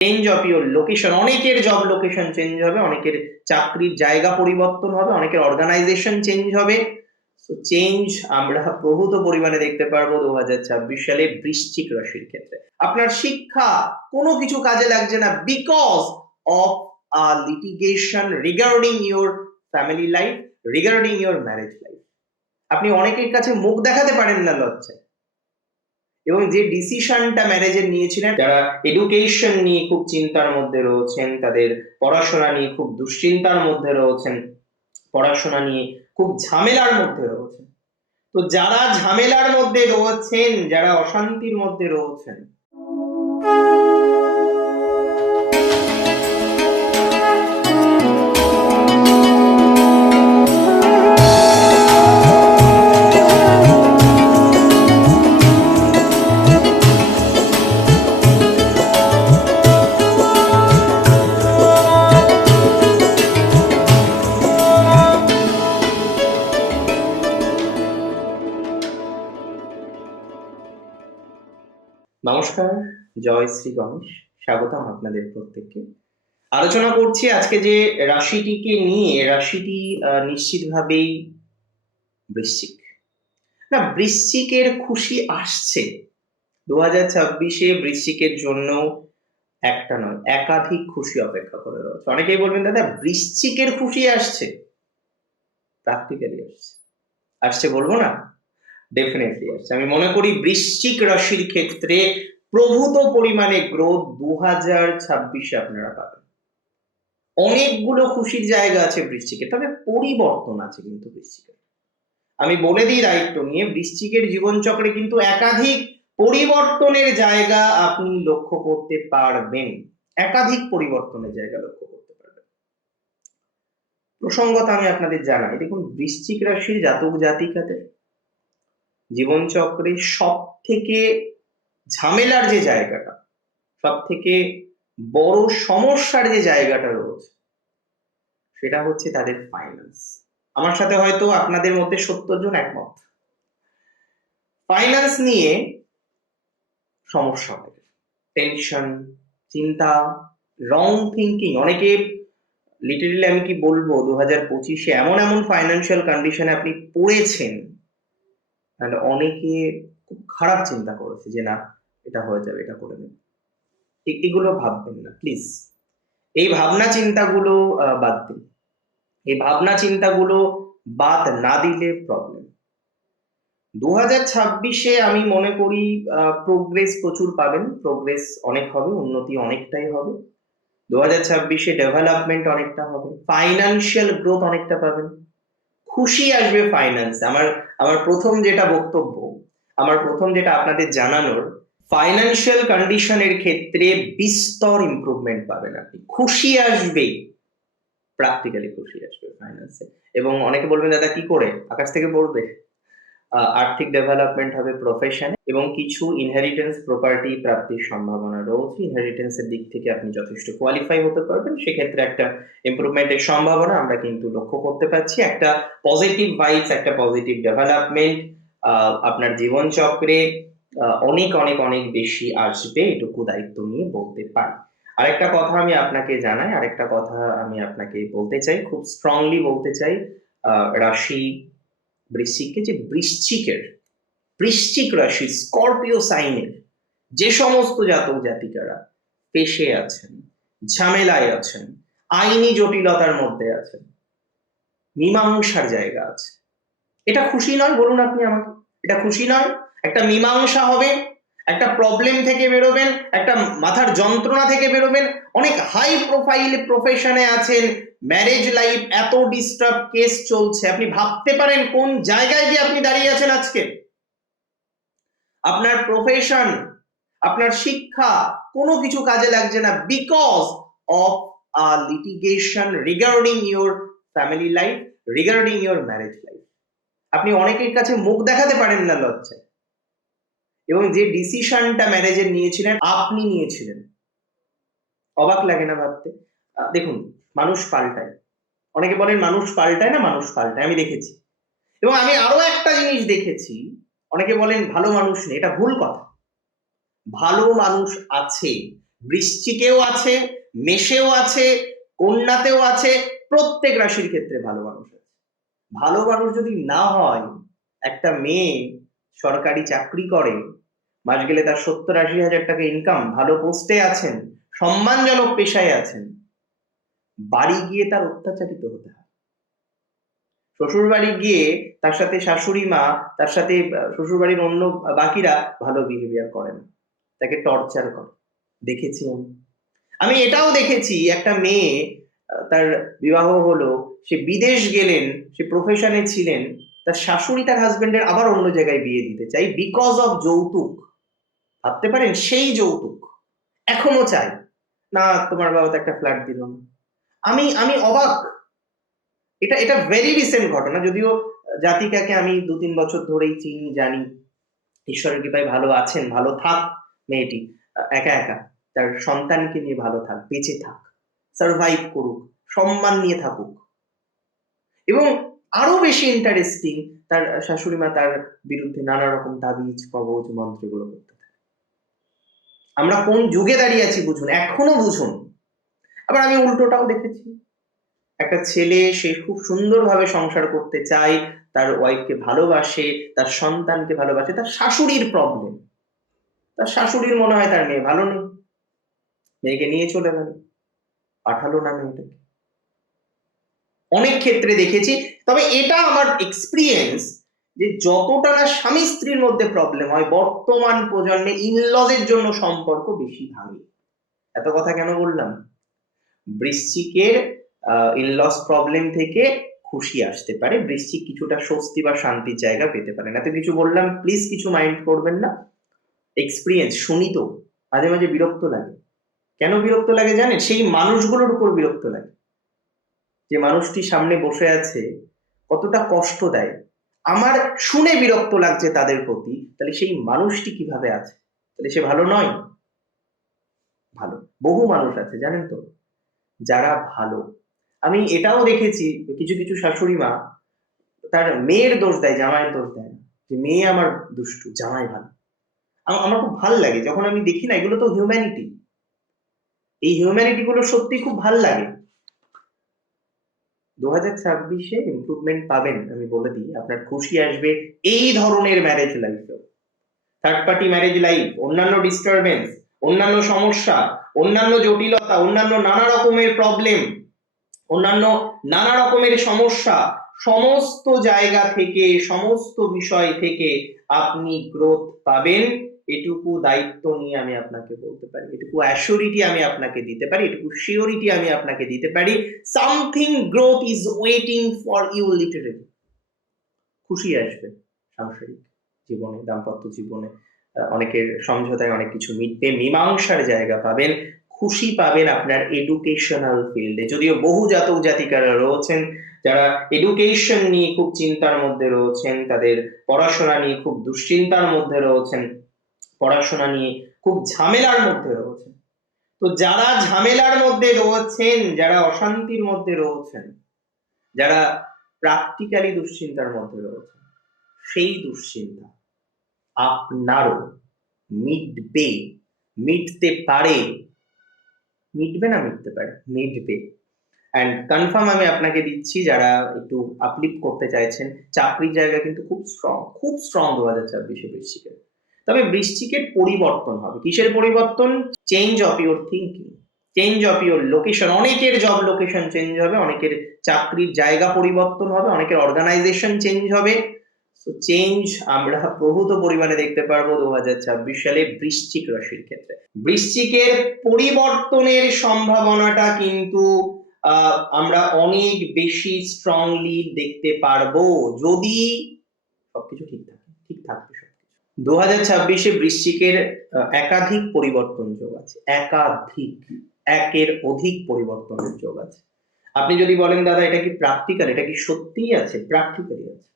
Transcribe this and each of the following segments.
Change of your location, অনেকের job location change হবে, অনেকের চাকরির জায়গা পরিবর্তন হবে, অনেকের অর্গানাইজেশন চেঞ্জ হবে। তো চেঞ্জ আমরা প্রভূত পরিমাণে দেখতে পারবো 2026 সালে বৃশ্চিক রাশির ক্ষেত্রে। আপনার শিক্ষা কোনো কিছু কাজে লাগছে না because of litigation regarding your family life, regarding your marriage life. আপনি অনেকের কাছে মুখ দেখাতে পারেন না লজ্জায়, এবং যে ডিসিশনটা ম্যারেজের নিয়েছিলেন, যারা এডুকেশন নিয়ে খুব চিন্তার মধ্যে রয়েছেন, তাদের পড়াশোনা নিয়ে খুব দুশ্চিন্তার মধ্যে রয়েছেন, পড়াশোনা নিয়ে খুব ঝামেলার মধ্যে রয়েছেন, তো যারা ঝামেলার মধ্যে রয়েছেন, যারা অশান্তির মধ্যে রয়েছেন, নমস্কার, জয় শ্রী গণেশ, স্বাগতম আপনাদের প্রত্যেককে। আলোচনা করছি আজকে যে রাশিটিকে নিয়ে, রাশিটি নিশ্চিতভাবেই বৃশ্চিক। না, বৃশ্চিকের খুশি আসছে 2026-এ। বৃশ্চিকের জন্য একটা নয়, একাধিক খুশি অপেক্ষা করে রয়েছে। অনেকেই বলবেন দাদা বৃশ্চিকের খুশি আসছে, প্র্যাকটিক্যালি আসছে। আসছে বলবো না, ডেফিনেটলি আসছে। আমি মনে করি বৃশ্চিক রাশির ক্ষেত্রে প্রভূত পরিমাণে গ্রোথ 2026-এ আপনারা পাবেন। অনেকগুলো খুশির জায়গা আছে বৃশ্চিকে, তবে পরিবর্তন আছে কিন্তু বৃশ্চিকের। আমি বলে দিই দায়িত্ব নিয়ে, বৃশ্চিকের জীবনচক্রে কিন্তু একাধিক পরিবর্তনের জায়গা আপনি লক্ষ্য করতে পারবেন, একাধিক পরিবর্তনের জায়গা লক্ষ্য করতে পারবেন। প্রসঙ্গত আমি আপনাদের জানাই, দেখুন বৃশ্চিক রাশির জাতক জাতিকাদের জীবনচক্রে সব থেকে ঝামেলার যে জায়গাটা, সব থেকে বড় সমস্যার যে জায়গাটা রয়েছে, সেটা হচ্ছে তাদের ফাইন্যান্স। আমার সাথে হয়তো আপনাদের মধ্যে 70 জন একমত। ফাইন্যান্স নিয়ে সমস্যা হয়, টেনশন, চিন্তা, রং থিঙ্কিং। অনেকে লিটারেলি, আমি কি বলবো, 2025-এ এমন এমন ফাইন্যান্সিয়াল কন্ডিশনে আপনি পড়েছেন, and অনেকে খুব খারাপ চিন্তা করেছে যে না এটা হয়ে যাবে, এটা করে নেবে। এগুলো ভাববেন না প্লিজ। এই ভাবনা চিন্তাগুলো বাদ দিন। এই ভাবনা চিন্তাগুলো বাদ না দিলে প্রবলেম। 2026-এ আমি মনে করি প্রোগ্রেস প্রচুর পাবেন, প্রোগ্রেস অনেক হবে, উন্নতি অনেকটাই হবে। 2026-এ ডেভেলপমেন্ট অনেকটা হবে, ফাইন্যান্সিয়াল গ্রোথ অনেকটা পাবেন, খুশি আসবে ফাইন্যান্সে। আমার প্রথম যেটা বক্তব্য, আমার প্রথম যেটা আপনাদের জানানোর, ফাইন্যান্সিয়াল কন্ডিশনের ক্ষেত্রে বিস্তর ইমপ্রুভমেন্ট পাবেন আপনি, খুশি আসবে, প্র্যাকটিক্যালি খুশি আসবে ফাইন্যান্সে। এবং অনেকে বলবেন দাদা কি করে, আকাশ থেকে পড়বে? আর্থিক ডেভেলপমেন্ট হবে প্রফেশনে, এবং কিছু ইনহেরিটেন্স প্রপার্টি প্রাপ্তির সম্ভাবনা রয়েছে। ইনহেরিটেন্সের দিক থেকে আপনি যথেষ্ট কোয়ালিফাই হতে পারবেন, সেক্ষেত্রে একটা ইমপ্রুভমেন্টের সম্ভাবনা আমরা কিন্তু লক্ষ্য করতে পারছি। একটা পজিটিভ ভাইবস, একটা পজিটিভ ডেভেলপমেন্ট আপনার জীবনচক্রে অনেক অনেক অনেক বেশি আসবে, এটুকু দায়িত্ব নিয়ে বলতে পারি। আরেকটা কথা আমি আপনাকে জানাই, আরেকটা কথা আমি আপনাকে বলতে চাই, খুব স্ট্রংলি বলতে চাই, রাশি বৃশ্চিককে, যে বৃশ্চিক রাশি স্করপিও সাইনের যে সমস্ত জাতক জাতিকারা পেশে আছেন, ঝামেলায় আছেন, আইনি জটিলতার মধ্যে আছেন, মীমাংসার জায়গা আছে, এটা খুশি নয়? বলুন আপনি আমাকে, এটা খুশি নয়? একটা মীমাংসা হবে, একটা প্রবলেম থেকে বেরোবেন, একটা মাথার যন্ত্রণা থেকে বেরোবেন। অনেক হাই প্রোফাইল প্রফেশনে আছেন, ম্যারেজ লাইফ এত ডিস্টার্ব কেস চলছে, আপনি ভাবতে পারেন কোন জায়গায় গিয়ে আপনি দাঁড়িয়ে আছেন আজকে। আপনার প্রফেশন, আপনার শিক্ষা কোনো কিছু কাজে লাগছে না because of litigation regarding your family life, regarding your marriage life. আপনি অনেকের কাছে মুখ দেখাতে পারেন না লজ্জায়, এবং যে ডিসিশনটা ম্যারেজের নিয়েছিলেন আপনি নিয়েছিলেন। অবাক লাগে না ভাবতে? দেখুন, মানুষ পাল্টায়, অনেকে বলেন মানুষ পাল্টায় না, মানুষ পাল্টায়, আমি দেখেছি। এবং আমি আরো একটা জিনিস দেখেছি, অনেকে বলেন ভালো মানুষ নেই, এটা ভুল কথা। ভালো মানুষ আছে, বৃশ্চিকেও আছে, মেষেও আছে, কন্যাতেও আছে, প্রত্যেক রাশির ক্ষেত্রে ভালো মানুষ আছে। ভালো মানুষ যদি না হয়, একটা মেয়ে সরকারি চাকরি করে, মাস গেলে তার 70-80 হাজার টাকা ইনকাম, ভালো পোস্টে আছেন, সম্মানজনক পেশায় আছেন, বাড়ি গিয়ে তার অত্যাচারিত হতে হয়। শ্বশুর বাড়ি গিয়ে তার সাথে শাশুড়ি মা, তার সাথে শ্বশুর বাড়ির অন্য বাকিরা ভালো বিহেভিয়ার করেন, তাকে টর্চার করে, দেখেছি আমি। আমি এটাও দেখেছি একটা মেয়ে, তার বিবাহ হলো, সে বিদেশ গেলেন, সে প্রফেশনে ছিলেন, তার শাশুড়ি তার হাজবেন্ডের আবার অন্য জায়গায় বিয়ে দিতে চাই বিকজ অফ যৌতুক। ভাবতে পারেন, সেই যৌতুক এখনো চাই না, তোমার বাবা তো একটা ফ্ল্যাট দিল না। আমি আমি অবাক। এটা এটা ভেরি রিসেন্ট ঘটনা, যদিও জাতিকাকে আমি 2-3 বছর ধরেই চিনি, জানি, ঈশ্বরের কৃপায় ভালো আছেন, ভালো থাক মেয়েটি, একা একা তার সন্তানকে নিয়ে ভালো থাক, বেঁচে থাক, সার্ভাইভ করুক, সম্মান নিয়ে থাকুক। এবং আরো বেশি ইন্টারেস্টিং, তার শাশুড়ি মা তার বিরুদ্ধে নানা রকম তাবিজ কবজ মন্ত্রগুলো করতে থাকে। আমরা কোন যুগে দাঁড়িয়ে আছি বুঝুন, এখনো বুঝুন। আবার আমি উল্টোটাও দেখেছি, একটা ছেলে, সে খুব সুন্দরভাবে সংসার করতে চায়, তার ওয়াইফকে ভালোবাসে, তার সন্তানকে ভালোবাসে, তার শাশুড়ির প্রবলেম, তার শাশুড়ির মনে হয় তার মেয়ে ভালো নেই, মেয়েকে নিয়ে চলে গেল, পাঠালো না মেয়েটাকে। অনেক ক্ষেত্রে দেখেছি। তবে এটা আমার এক্সপিরিয়েন্স, যে যতটা না স্বামী স্ত্রীর মধ্যে প্রবলেম হয়, বর্তমান প্রজন্মে ইনলজের জন্য সম্পর্ক বেশি ভাঙে। এত কথা কেন বললাম? বৃশ্চিকের ইনলস প্রবলেম থেকে খুশি আসতে পারে, বৃশ্চিক কিছুটা স্বস্তি বা শান্তির জায়গা পেতে পারে। এত কিছু বললাম, প্লিজ কিছু মাইন্ড করবেন না। এক্সপিরিয়েন্স শুনি তো, মাঝে মাঝে বিরক্ত লাগে। কেন বিরক্ত লাগে জানেন? সেই মানুষগুলোর উপর বিরক্ত লাগে, যে মানুষটি সামনে বসে আছে কতটা কষ্ট দেয়, আমার শুনে বিরক্ত লাগছে তাদের প্রতি। তাহলে সেই মানুষটি কিভাবে আছে? তাহলে সে ভালো নয়? ভালো। বহু মানুষ আছে জানেন তো যারা ভালো। আমি এটাও দেখেছি, কিছু কিছু শাশুড়ি মা তার মেয়ের দোষ দেয়, জামাইয়ের দোষ দেয় না, যে মেয়ে আমার দুষ্টু, জামাই ভালো। আমার খুব ভাল লাগে যখন আমি দেখি না, এগুলো তো হিউম্যানিটি। এই হিউম্যানিটি গুলো সত্যি খুব ভাল লাগে। 2026-এ ইমপ্রুভমেন্ট পাবেন, আমি বলে দিই, আপনার খুশি আসবে এই ধরনের ম্যারেজ লাইফে। থার্ড পার্টি ম্যারেজ লাইফ, অন্যান্য ডিস্টারবেন্স, অন্যান্য সমস্যা, অন্যান্য জটিলতা, অন্যান্য নানা রকমের প্রবলেম, অন্যান্য নানা রকমের সমস্যা, সমস্ত জায়গা থেকে, সমস্ত বিষয় থেকে আপনি গ্রোথ পাবেন। এটুকু দায়িত্ব নিয়ে আমি আপনাকে বলতে পারি, এটুকু অ্যাসিউরিটি আমি আপনাকে দিতে পারি, এটুকু সিওরিটি আমি আপনাকে দিতে পারি, something growth is waiting for you literally. খুশি আসবে সাংসারিক জীবনে, দাম্পত্য জীবনে, অনেকের সমঝোতায় অনেক কিছু মিটবে, মীমাংসার জায়গা পাবেন, খুশি পাবেন আপনার এডুকেশনাল ফিল্ডে। যদিও বহু জাতক জাতিকারা রয়েছেন যারা এডুকেশন নিয়ে খুব চিন্তার মধ্যে রয়েছেন, তাদের পড়াশোনা নিয়ে খুব দুশ্চিন্তার মধ্যে রয়েছেন, পড়াশোনা নিয়ে খুব ঝামেলার মধ্যে রয়েছেন। তো যারা ঝামেলার মধ্যে রয়েছেন, যারা অশান্তির মধ্যে রয়েছেন, যারা প্র্যাকটিক্যালি দুশ্চিন্তার মধ্যে রয়েছেন, সেই দুশ্চিন্তা আপনারও মিটবে, মিটতে পারে, মিটবে না, মিটতে পারে, মিটবে। অ্যান্ড কনফার্ম আমি আপনাকে দিচ্ছি, যারা একটু আপলিফ্ট করতে চাইছেন, চাকরির জায়গা কিন্তু খুব স্ট্রং, খুব স্ট্রং 2026-এ বৃশ্চিকের। তবে বৃশ্চিকের পরিবর্তন হবে। কিসের পরিবর্তন? Change of your thinking, change of your location. অনেকের জব লোকেশন চেঞ্জ হবে, অনেকের চাকরির জায়গা পরিবর্তন হবে, অনেকের অর্গানাইজেশন চেঞ্জ হবে। তো চেঞ্জ আমরা প্রভূত পরিমাণে দেখতে পারবো 2026 সালে বৃশ্চিক রাশির ক্ষেত্রে। বৃশ্চিকের পরিবর্তনের সম্ভাবনাটা কিন্তু আমরা অনেক বেশি স্ট্রংলি দেখতে পারবো, যদি সবকিছু ঠিক থাকে, ঠিক থাকবে সবকিছু। 2026-এ বৃশ্চিকের একাধিক পরিবর্তন যোগ আছে, একাধিক, একের অধিক পরিবর্তনের যোগ আছে। আপনি যদি বলেন দাদা এটা কি প্র্যাকটিক্যাল, এটা কি সত্যিই আছে? প্র্যাকটিক্যালি আছে।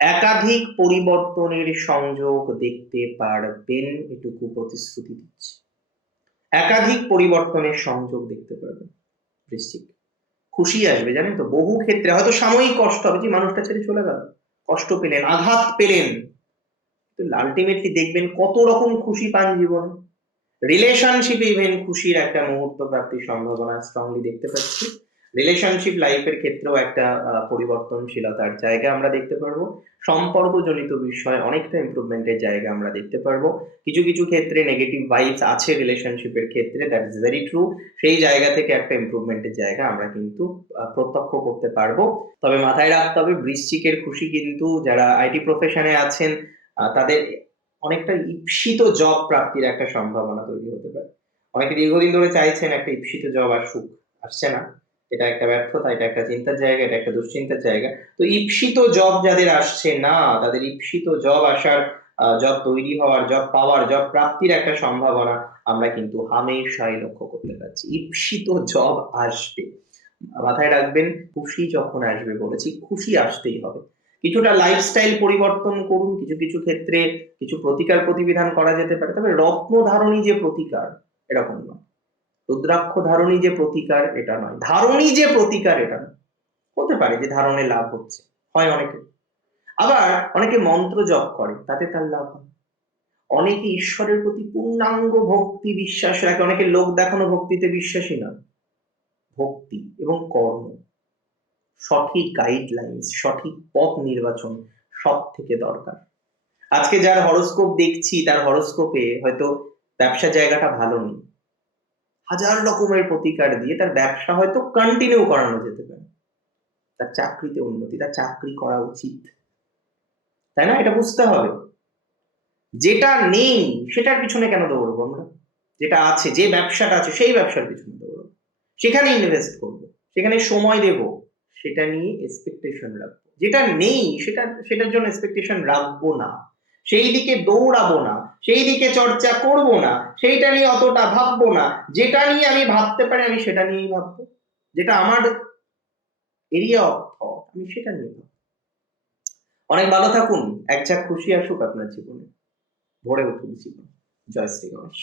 একাধিক পরিবর্তনের সংযোগ দেখতে পারবেন, এটুকু প্রতিশ্রুতি দিচ্ছি। একাধিক পরিবর্তনের সংযোগ দেখতে পারবেন বৃশ্চিক। খুশি আসবে জানেন তো, বহু ক্ষেত্রে হয়তো সাময়িক কষ্ট হবে, যে মানুষটা ছেড়ে চলে গেল, কষ্ট পেলেন, আঘাত পেলেন, কিন্তু আলটিমেটলি দেখবেন কত রকম খুশি পান জীবনে। রিলেশনশিপে ইভেন খুশির একটা মুহূর্ত প্রাপ্তির সম্ভাবনা স্ট্রংলি দেখতে পাচ্ছি। রিলেশনশিপ লাইফের ক্ষেত্রেও একটা পরিবর্তনশীলতার জায়গা আমরা দেখতে পারবো। সম্পর্কজনিত বিষয় অনেকটা ইমপ্রুভমেন্টের জায়গা আমরা দেখতে পারবো। কিছু কিছু ক্ষেত্রে নেগেটিভ ভাইবস আছে রিলেশনশিপের ক্ষেত্রে, দ্যাট ইজ ভেরি ট্রু। সেই জায়গা থেকে একটা ইমপ্রুভমেন্টের জায়গা আমরা কিন্তু প্রত্যক্ষ করতে পারবো। তবে মাথায় রাখতে হবে, বৃশ্চিকের খুশি কিন্তু যারা আইটি প্রফেশনে আছেন তাদের অনেকটা ঈপ্সিত জব প্রাপ্তির একটা সম্ভাবনা তৈরি হতে পারে। অনেকে দীর্ঘদিন ধরে চাইছেন একটা ঈপ্সিত জব, আসুক, আসছে না। এটা একটা ব্যর্থতা, এটা একটা চিন্তার জায়গা, এটা একটা দুশ্চিন্তার জায়গা। তো ঈপ্সিত জব যাদের আসছে না, তাদের ঈপ্সিত জব আসার, জব তৈরি হওয়ার, জব পাওয়ার, জব প্রাপ্তির একটা সম্ভাবনা আমরা কিন্তু হামেশাই লক্ষ্য করতে পারছি। ঈপ্সিত জব আসবে, মাথায় রাখবেন। খুশি যখন আসবে, বলেছি খুশি আসতেই হবে। কিছুটা লাইফস্টাইল পরিবর্তন করুন, কিছু কিছু ক্ষেত্রে কিছু প্রতিকার প্রতিবিধান করা যেতে পারে। তবে রত্ন ধারণী যে প্রতিকার, এরকম নয়। রুদ্রাক্ষ ধারণী যে প্রতিকার, এটা নয়। ধারণী যে প্রতিকার, এটা নয়। হতে পারে যে ধারণে লাভ হচ্ছে, হয় অনেকে। আবার অনেকে মন্ত্র জপ করে, তাতে তার লাভ হয়। অনেকে ঈশ্বরের প্রতি পূর্ণাঙ্গ ভক্তি বিশ্বাস রাখে, অনেকে লোক দেখানো ভক্তিতে বিশ্বাসী না। ভক্তি এবং কর্ম, সঠিক গাইডলাইন্স, সঠিক পথ নির্বাচন সব থেকে দরকার। আজকে যার হরোস্কোপ দেখছি, তার হরোস্কোপে হয়তো ব্যবসা জায়গাটা ভালো নেই। হাজার রকমের প্রতিকার দিয়ে তার ব্যবসা হয়তো কন্টিনিউ করানো যেতে পারে, তার চাকরিতে উন্নতি, তার চাকরি করা উচিত, তাই না? এটা বুঝতে হবে। যেটা নেই সেটার পিছনে কেন দৌড়বো আমরা? যেটা আছে, যে ব্যবসাটা আছে, সেই ব্যবসার পিছনে দৌড়বো, সেখানে ইনভেস্ট করবো, সেখানে সময় দেব, সেটা নিয়ে এক্সপেকটেশন রাখবো। যেটা নেই সেটার জন্য এক্সপেকটেশন রাখবো না, সেই দিকে দৌড়াবো না, সেই দিকে চর্চা করব না, সেইটা নিয়ে অতটা ভাববো না। যেটা নিয়ে আমি ভাবতে পারি আমি সেটা নিয়েই ভাববো, যেটা আমার এরিয়া অফ থট আমি সেটা নিয়ে ভাববো। অনেক ভালো থাকুন, এক ঝাঁক খুশি আসুক আপনার জীবনে, ভরে উঠুক জীবন। জয় শ্রী গণেশ।